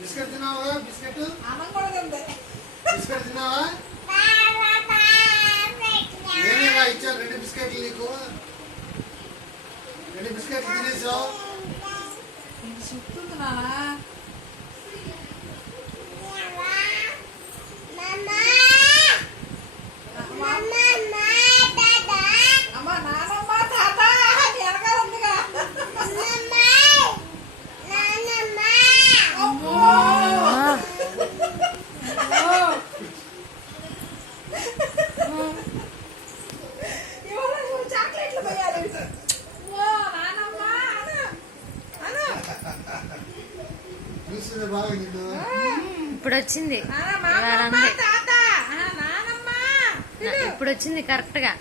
Biscuit తిన్నావా? Biscuit biscuit తిన్నావా? నేనేగా ఇచ్చాను 2 బిస్కెట్లు నీకు. 2 బిస్కెట్లు తినేసావు. ఇప్పుడు వచ్చింది ఇప్పుడు వచ్చింది కరెక్ట్ గా.